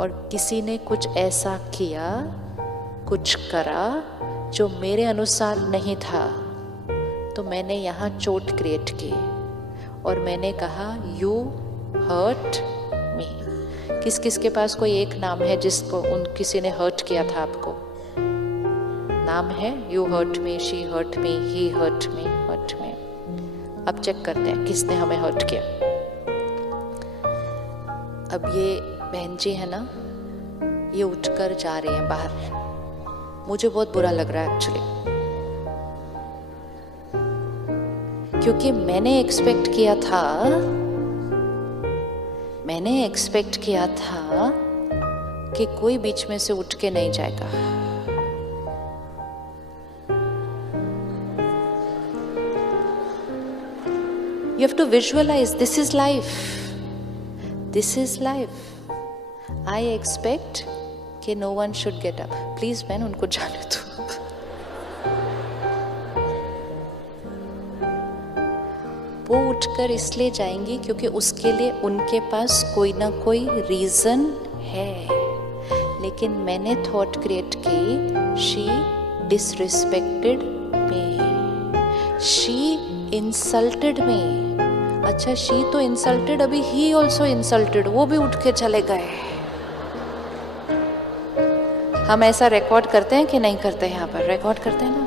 और किसी ने कुछ ऐसा किया, कुछ करा जो मेरे अनुसार नहीं था, तो मैंने यहाँ चोट क्रिएट की और मैंने कहा यू हर्ट मी। किस किस के पास कोई एक नाम है जिसको किसी ने हर्ट किया था आपको? नाम है? You hurt me, she hurt me, he hurt me, hurt me. अब चेक करते हैं किसने हमें हर्ट किया। अब ये बहन जी है ना, ये उठकर जा रही हैं बाहर। मुझे बहुत बुरा लग रहा है एक्चुअली, क्योंकि मैंने एक्सपेक्ट किया था कि कोई बीच में से उठ के नहीं जाएगा। You have to visualize, this is life. This is life. I expect कि no one should get up. Please बहन उनको जाने दो। वो उठकर इसलिए जाएंगी क्योंकि उसके लिए उनके पास कोई ना कोई रीजन है, लेकिन मैंने थॉट क्रिएट की, she disrespected me, she insulted me. अच्छा, शी तो इंसल्टेड, अभी ही ऑल्सो इंसल्टेड, वो भी उठ के चले गए। हम ऐसा रिकॉर्ड करते हैं कि नहीं करते? यहाँ पर रिकॉर्ड करते हैं ना।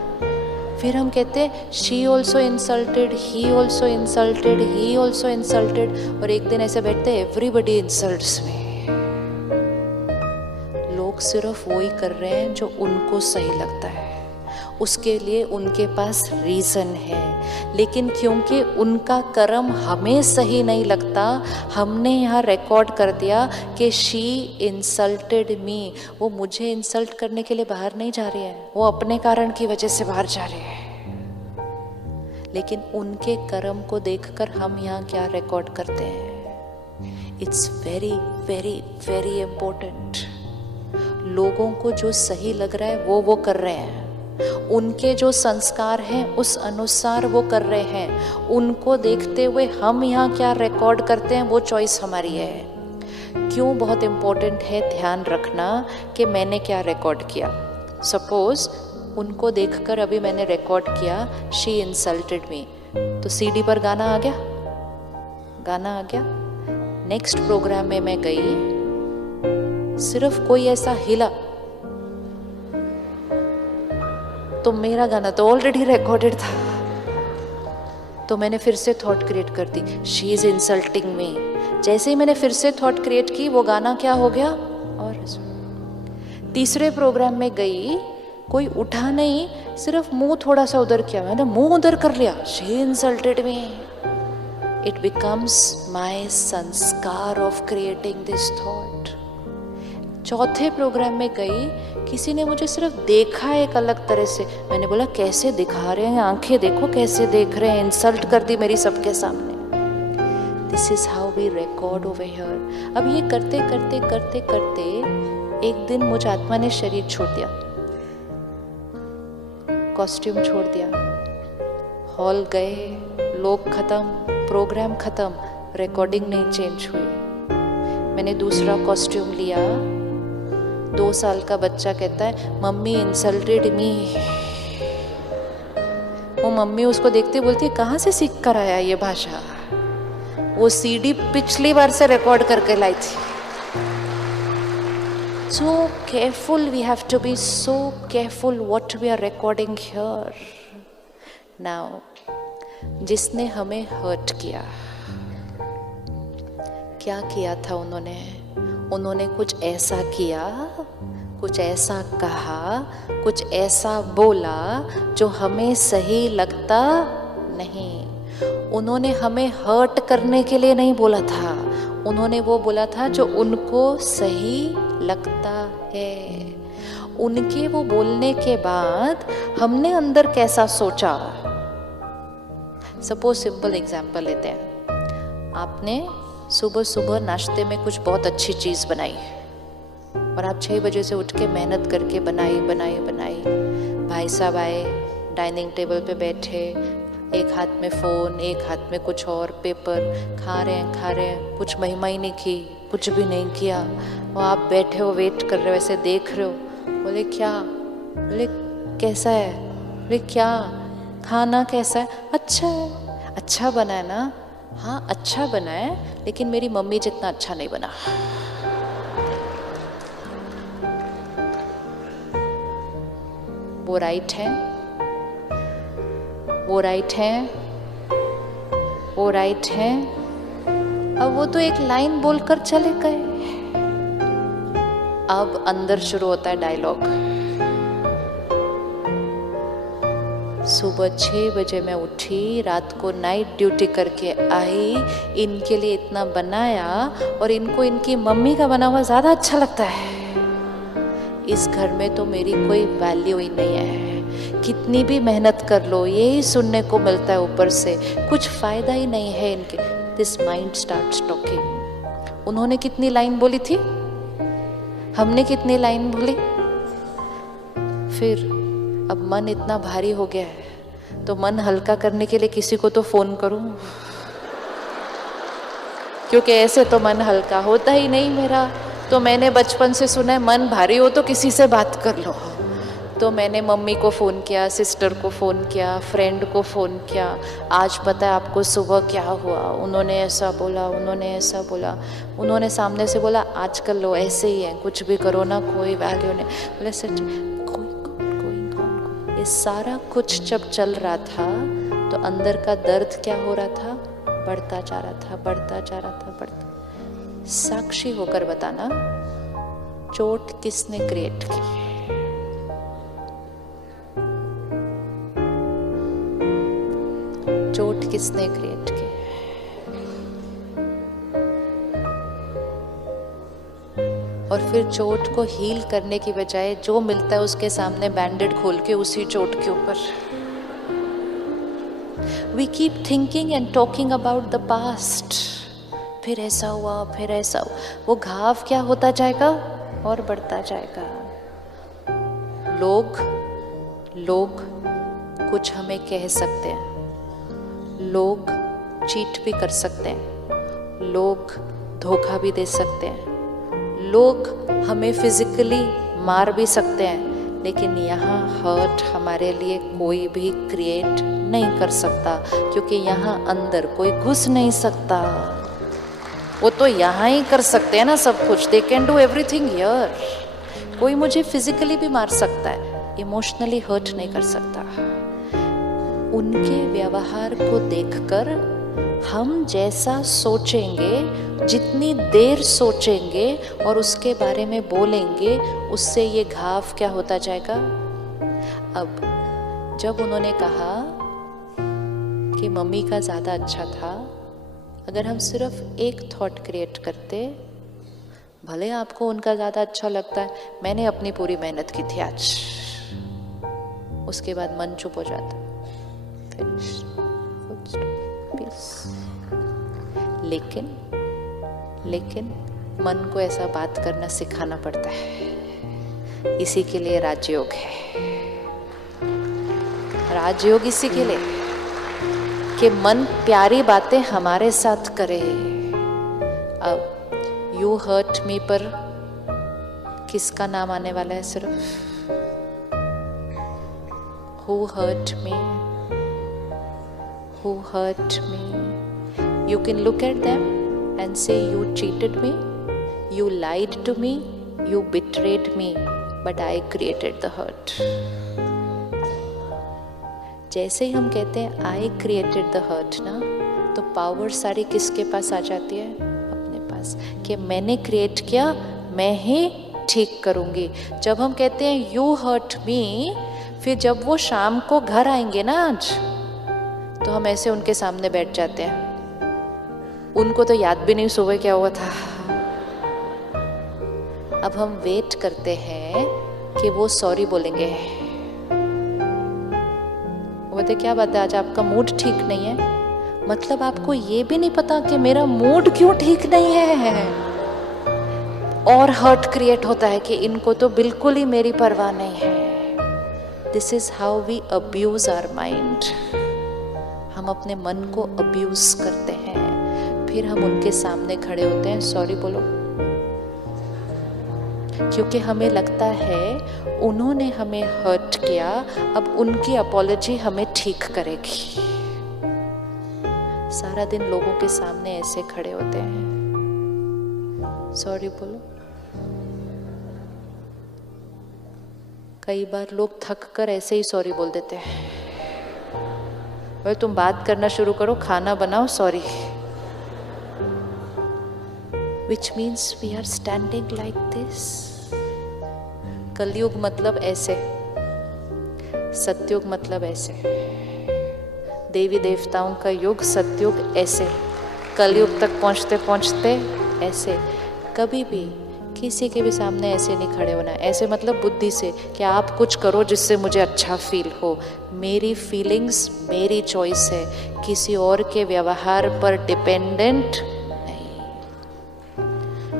फिर हम कहते हैं she also insulted, he also insulted, he also insulted, और एक दिन ऐसे बैठते हैं एवरीबडी इंसल्ट्स मी। लोग सिर्फ वो ही कर रहे हैं जो उनको सही लगता है, उसके लिए उनके पास रीजन है, लेकिन क्योंकि उनका कर्म हमें सही नहीं लगता, हमने यहाँ रिकॉर्ड कर दिया कि शी इंसल्टेड मी। वो मुझे इंसल्ट करने के लिए बाहर नहीं जा रही है, वो अपने कारण की वजह से बाहर जा रही है, लेकिन उनके कर्म को देखकर हम यहाँ क्या रिकॉर्ड करते हैं। It's very very very important. लोगों को जो सही लग रहा है वो कर रहे हैं, उनके जो संस्कार हैं उस अनुसार वो कर रहे हैं, उनको देखते हुए हम यहाँ क्या रिकॉर्ड करते हैं वो चॉइस हमारी है। क्यों बहुत इम्पोर्टेंट है ध्यान रखना कि मैंने क्या रिकॉर्ड किया। सपोज उनको देखकर अभी मैंने रिकॉर्ड किया शी इंसल्टेड मी, तो सीडी पर गाना आ गया। नेक्स्ट प्रोग्राम में मैं गई, सिर्फ कोई ऐसा हिला तो मेरा गाना तो ऑलरेडी रिकॉर्डेड था, तो मैंने फिर से थॉट क्रिएट कर दी, शी इज इंसल्टिंग मी। जैसे ही मैंने फिर से थॉट क्रिएट की, वो गाना क्या हो गया। और तीसरे प्रोग्राम में गई, कोई उठा नहीं, सिर्फ मुंह थोड़ा सा उधर किया, मैंने मुंह उधर कर लिया, she insulted me. It becomes my sanskar of creating this thought. चौथे प्रोग्राम में गई, किसी ने मुझे सिर्फ देखा एक अलग तरह से, मैंने बोला कैसे दिखा रहे हैं, आंखें देखो कैसे देख रहे हैं, इंसल्ट कर दी मेरी सबके सामने। This is how we record over here. अब ये करते करते करते करते एक दिन मुझ आत्मा ने शरीर छोड़ दिया, कॉस्ट्यूम छोड़ दिया, हॉल गए, लोग खत्म, प्रोग्राम खत्म, रिकॉर्डिंग नहीं चेंज हुई। मैंने दूसरा कॉस्ट्यूम लिया, 2 साल का बच्चा कहता है मम्मी इंसल्टेड मी। वो मम्मी उसको देखते बोलती है कहाँ से सीख कर आया ये भाषा। वो सीडी पिछली बार से रिकॉर्ड करके लाई थी। So careful, we have to be so careful what we are recording here. Now, जिसने हमें हर्ट किया, क्या किया था उन्होंने कुछ ऐसा किया, कुछ ऐसा कहा, कुछ ऐसा बोला जो हमें सही लगता नहीं। उन्होंने हमें हर्ट करने के लिए नहीं बोला था, उन्होंने वो बोला था जो उनको सही लगता है। उनके वो बोलने के बाद हमने अंदर कैसा सोचा। सपोज सिंपल एग्जाम्पल लेते हैं, आपने सुबह सुबह नाश्ते में कुछ बहुत अच्छी चीज़ बनाई और आप 6 बजे से उठ के मेहनत करके बनाई। भाई साहब आए, डाइनिंग टेबल पे बैठे, एक हाथ में फ़ोन, एक हाथ में कुछ और पेपर, खा रहे हैं, कुछ महिमा ही नहीं की, कुछ भी नहीं किया, वो आप बैठे हो, वेट कर रहे हो, ऐसे देख रहे हो। बोले क्या? बोले कैसा है? बोले क्या? खाना कैसा है? अच्छा है। अच्छा बना है ना? हाँ अच्छा बना है, लेकिन मेरी मम्मी जितना अच्छा नहीं बना। वो राइट है, वो राइट है, वो राइट है। अब वो तो एक लाइन बोलकर चले गए। अब अंदर शुरू होता है डायलॉग। सुबह 6 बजे मैं उठी, रात को नाइट ड्यूटी करके आई, इनके लिए इतना बनाया और इनको इनकी मम्मी का बना हुआ ज़्यादा अच्छा लगता है। इस घर में तो मेरी कोई वैल्यू ही नहीं है। कितनी भी मेहनत कर लो यही सुनने को मिलता है ऊपर से, कुछ फ़ायदा ही नहीं है इनके। This mind starts talking. उन्होंने कितनी लाइन बोली थी, हमने कितनी लाइन बोली। फिर अब मन इतना भारी हो गया है, तो मन हल्का करने के लिए किसी को तो फ़ोन करूं, क्योंकि ऐसे तो मन हल्का होता ही नहीं मेरा। तो मैंने बचपन से सुना है मन भारी हो तो किसी से बात कर लो। तो मैंने मम्मी को फ़ोन किया, सिस्टर को फ़ोन किया, फ्रेंड को फ़ोन किया। आज पता है आपको सुबह क्या हुआ? उन्होंने ऐसा बोला, उन्होंने ऐसा बोला। उन्होंने सामने से बोला आजकल लोग ऐसे ही हैं, कुछ भी करो ना कोई वैल्यू नहीं। बोले सच कोई ये सारा कुछ जब चल रहा था तो अंदर का दर्द क्या हो रहा था? बढ़ता जा रहा था, बढ़ता जा रहा था, बढ़ता। साक्षी होकर बताना, चोट किसने क्रिएट की? चोट किसने क्रिएट की? और फिर चोट को हील करने की बजाय जो मिलता है उसके सामने बैंडेड खोल के उसी चोट के ऊपर we keep thinking and talking about the past। फिर ऐसा हुआ, फिर ऐसा हुआ। वो घाव क्या होता जाएगा और बढ़ता जाएगा। लोग कुछ हमें कह सकते हैं, लोग चीट भी कर सकते हैं, लोग धोखा भी दे सकते हैं, लोग हमें फिजिकली मार भी सकते हैं, लेकिन यहाँ हर्ट हमारे लिए कोई भी क्रिएट नहीं कर सकता, क्योंकि यहाँ अंदर कोई घुस नहीं सकता। वो तो यहाँ ही कर सकते हैं ना सब कुछ। They can do everything here. कोई मुझे फिजिकली भी मार सकता है, इमोशनली हर्ट नहीं कर सकता। उनके व्यवहार को देखकर हम जैसा सोचेंगे, जितनी देर सोचेंगे और उसके बारे में बोलेंगे, उससे ये घाव क्या होता जाएगा। अब जब उन्होंने कहा कि मम्मी का ज़्यादा अच्छा था, अगर हम सिर्फ एक थॉट क्रिएट करते, भले आपको उनका ज़्यादा अच्छा लगता है, मैंने अपनी पूरी मेहनत की थी आज, उसके बाद मन चुप हो जाता, लेकिन मन को ऐसा बात करना सिखाना पड़ता है। इसी के लिए राजयोग है। राजयोग इसी के लिए कि मन प्यारी बातें हमारे साथ करे। अब यू हर्ट मी पर किसका नाम आने वाला है? सिर्फ who hurt me, who hurt me। You can look at them and say you cheated me, you lied to me, you betrayed me, but I created the hurt। जैसे ही हम कहते हैं I created the hurt ना, तो power सारी किसके पास आ जाती है? अपने पास, कि मैंने क्रिएट किया, मैं ही ठीक करूँगी। जब हम कहते हैं you hurt me, फिर जब वो शाम को घर आएंगे ना आज, तो हम ऐसे उनके सामने बैठ जाते हैं। उनको तो याद भी नहीं सुबह क्या हुआ था। अब हम वेट करते हैं कि वो सॉरी बोलेंगे। वो बोलते क्या बात है, आज आपका मूड ठीक नहीं है? मतलब आपको ये भी नहीं पता कि मेरा मूड क्यों ठीक नहीं है। और हर्ट क्रिएट होता है कि इनको तो बिल्कुल ही मेरी परवाह नहीं है। This is how we abuse our mind. हम अपने मन को अब्यूज करते हैं, फिर हम उनके सामने खड़े होते हैं, सॉरी बोलो, क्योंकि हमें लगता है उन्होंने हमें हर्ट किया, अब उनकी अपॉलजी हमें ठीक करेगी। सारा दिन लोगों के सामने ऐसे खड़े होते हैं, सॉरी बोलो। कई बार लोग थक कर ऐसे ही सॉरी बोल देते हैं, भाई तुम बात करना शुरू करो, खाना बनाओ, sorry. Which means we are standing like this. कलयुग मतलब ऐसे, सतयुग मतलब ऐसे, देवी देवताओं का युग, सतयुग ऐसे, कलयुग तक पहुंचते पहुंचते ऐसे। कभी भी किसी के भी सामने ऐसे नहीं खड़े होना। ऐसे मतलब बुद्धि से कि आप कुछ करो जिससे मुझे अच्छा फील हो, मेरी फीलिंग्स मेरी चॉइस है, किसी और के व्यवहार पर डिपेंडेंट नहीं।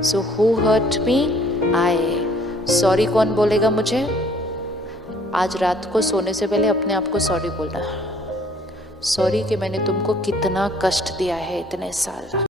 So who hurt me, I. Sorry कौन बोलेगा मुझे? आज रात को सोने से पहले अपने आप को सॉरी बोलना, सॉरी कि मैंने तुमको कितना कष्ट दिया है इतने साल।